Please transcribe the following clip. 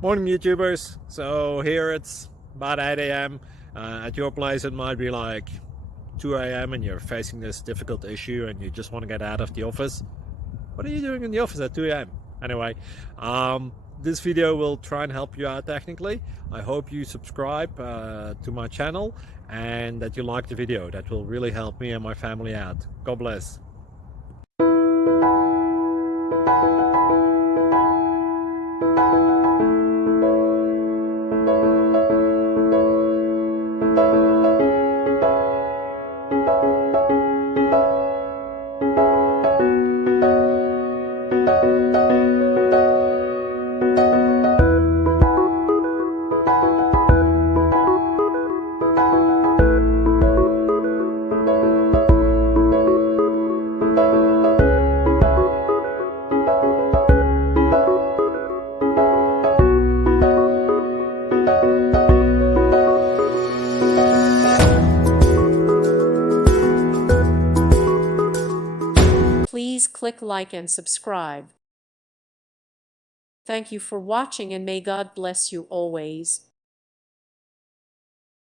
Morning YouTubers. So here it's about 8 a.m. At your place it might be like 2 a.m. and you're facing this difficult issue and you just want to get out of the office. What are you doing in the office at 2 a.m.? Anyway, this video will try and help you out technically. I hope you subscribe to my channel and that you like the video. That will really help me and my family out. God bless. Please click like and subscribe. Thank you for watching and may God bless you always.